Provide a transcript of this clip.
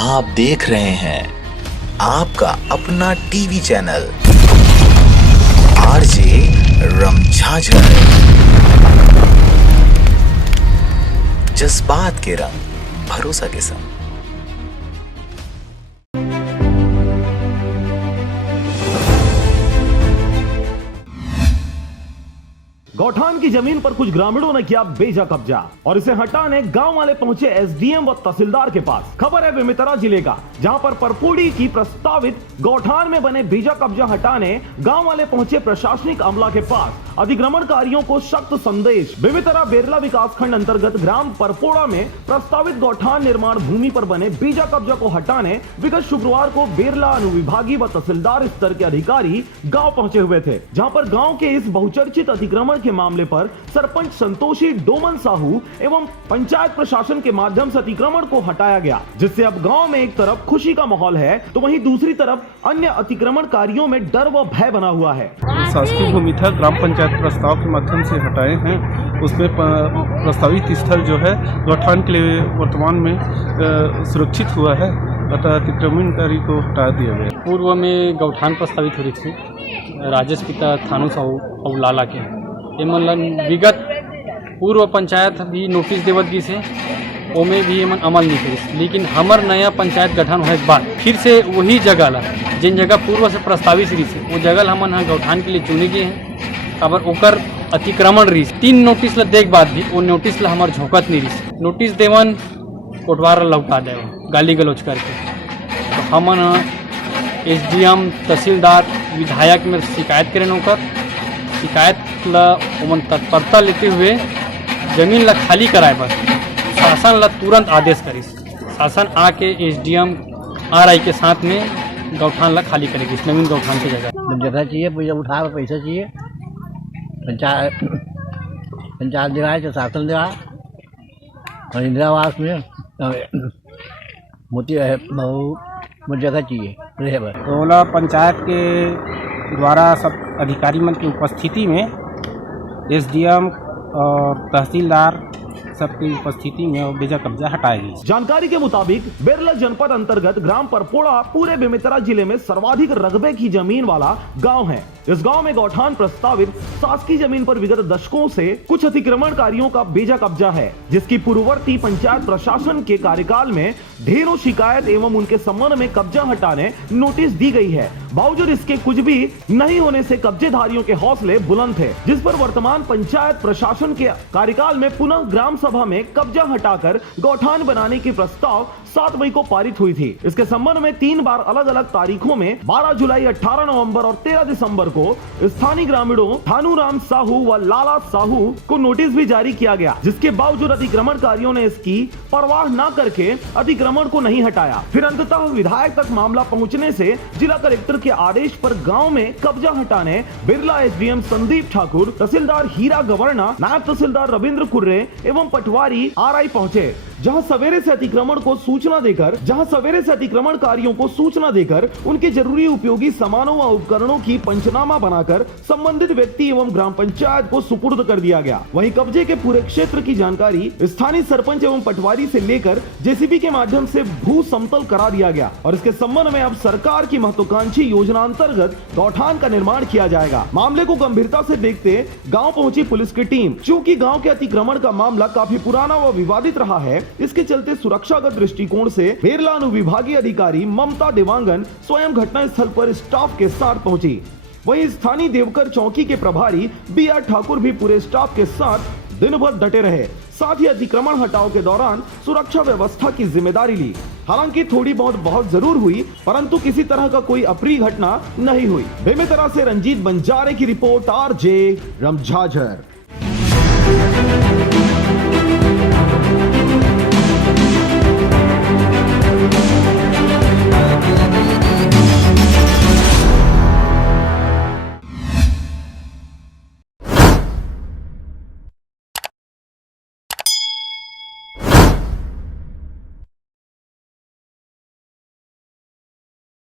आप देख रहे हैं आपका अपना टीवी चैनल आरजे रमझाझर, जज्बात के रंग भरोसा के संग। गौठान की जमीन पर कुछ ग्रामीणों ने किया बेजा कब्जा और इसे हटाने गांव वाले पहुंचे एसडीएम व तहसीलदार के पास। खबर है बेमेतरा जिले का, जहां पर परपुड़ी की प्रस्तावित गौठान में बने बेजा कब्जा हटाने गांव वाले पहुंचे प्रशासनिक अमला के पास। अतिक्रमणकारियों को सख्त संदेश। बेमेतरा बेरला विकास खंड अंतर्गत ग्राम परपोड़ा में प्रस्तावित गौठान निर्माण भूमि पर बने बेजा कब्जा को हटाने विगत शुक्रवार को बेरला अनुविभागीय व तहसीलदार स्तर के अधिकारी गाँव पहुंचे हुए थे, जहाँ पर गाँव के इस बहुचर्चित अतिक्रमण के मामले पर सरपंच संतोषी डोमन साहू एवं पंचायत प्रशासन के माध्यम से अतिक्रमण को हटाया गया, जिससे अब गांव में एक तरफ खुशी का माहौल है तो वहीं दूसरी तरफ अन्य अतिक्रमणकारियों में डर व भय बना हुआ है। शासकीय भूमि था, ग्राम पंचायत प्रस्ताव के माध्यम से हटाए हैं। उसमें प्रस्तावित स्थल जो है गौठान के लिए वर्तमान में सुरक्षित हुआ है, अतः अतिक्रमणकारी को हटा दिया गया। पूर्व में गौठान प्रस्तावित हो रही थी राजेश पिता थानू साहू और लाला के विगत पूर्व पंचायत भी नोटिस देवत दी से ओमे भी एमन अमल नहीं करी, लेकिन हमार नया पंचायत गठन होने के बाद फिर से वही जगह ला जिन जगह पूर्व से प्रस्तावित रही से वो जगह हमन हाँ गौठान के लिए चुने गए हैं। अब ओकर अतिक्रमण रही 3 नोटिस ला देख बाद भी वो नोटिस ला हमार झोंकत नहीं रही। नोटिस देवन कोटवार लौटा दे गाली गलौज करके, तो हमन एसडीएम तहसीलदार विधायक में शिकायत करें। ओकर शिकायत ला उमन तत्परता लेते हुए जमीन ला खाली कराए पर शासन ला तुरंत आदेश करी। शासन आके एसडीएम आरआई के साथ में गौठान ला खाली करेगी, इस नवीन गौठान की जगह चाहिए, मुझे उठा पैसा चाहिए, पंचायत दिलाए तो शासन दिलाए और इंदिरा आवास में मोती मुझे जगह चाहिए। टोला पंचायत के द्वारा सब अधिकारी मन की उपस्थिति में एसडीएम और तहसीलदार सबकी उपस्थिति में बेजा कब्जा हटाएगी। जानकारी के मुताबिक बेरला जनपद अंतर्गत ग्राम परपोड़ा पूरे बेमेतरा जिले में सर्वाधिक रकबे की जमीन वाला गांव है। इस गांव में गौठान प्रस्तावित शासकीय जमीन पर विगत दशकों से कुछ अतिक्रमणकारियों का बेजा कब्जा है, जिसकी पूर्ववर्ती पंचायत प्रशासन के कार्यकाल में ढेरों शिकायत एवं उनके संबंध में कब्जा हटाने नोटिस दी गई है। बावजूद इसके कुछ भी नहीं होने से कब्जेधारियों के हौसले बुलंद थे, जिस पर वर्तमान पंचायत प्रशासन के कार्यकाल में पुनः ग्राम सभा में कब्जा हटाकर गौठान बनाने की प्रस्ताव 7 मई को पारित हुई थी। इसके संबंध में 3 बार अलग अलग तारीखों में 12 जुलाई, 18 नवंबर और 13 दिसंबर को स्थानीय ग्रामीणों थानू राम साहू व लाला साहू को नोटिस भी जारी किया गया, जिसके बावजूद अतिक्रमणकारियों ने इसकी परवाह न करके अतिक्रमण को नहीं हटाया। फिर अंततः विधायक तक मामला पहुंचने से जिला कलेक्टर के आदेश पर गांव में कब्जा हटाने बिरला एसडीएम संदीप ठाकुर, तहसीलदार हीरा गवर्णा, नायब तहसीलदार रविंद्र कुर्रे एवं पटवारी आरआई पहुंचे, जहां सवेरे से अतिक्रमणकारियों को सूचना देकर उनके जरूरी उपयोगी सामानों व उपकरणों की पंचनामा बनाकर संबंधित व्यक्ति एवं ग्राम पंचायत को सुपुर्द कर दिया गया। वहीं कब्जे के पूरे क्षेत्र की जानकारी स्थानीय सरपंच एवं पटवारी से लेकर जेसीबी के माध्यम से भू समतल करा दिया गया और इसके संबंध में अब सरकार की महत्वाकांक्षी योजना अंतर्गत गौठान का निर्माण किया जाएगा। मामले को गंभीरता से देखते गाँव पहुंची पुलिस की टीम। चूँकि गाँव के अतिक्रमण का मामला काफी पुराना व विवादित रहा है, इसके चलते सुरक्षागत दृष्टिकोण से बेरला अनुविभागीय अधिकारी ममता देवांगन स्वयं घटना स्थल पर स्टाफ के साथ पहुंची। वहीं स्थानीय देवकर चौकी के प्रभारी बीआर ठाकुर भी पूरे स्टाफ के साथ दिन भर डटे रहे, साथ ही अतिक्रमण हटाओ के दौरान सुरक्षा व्यवस्था की जिम्मेदारी ली। हालांकि थोड़ी बहुत जरूर हुई, परंतु किसी तरह का कोई अप्रिय घटना नहीं हुई। बेमेतरा से रंजीत बंजारे की रिपोर्ट, आरजे रमझाझर।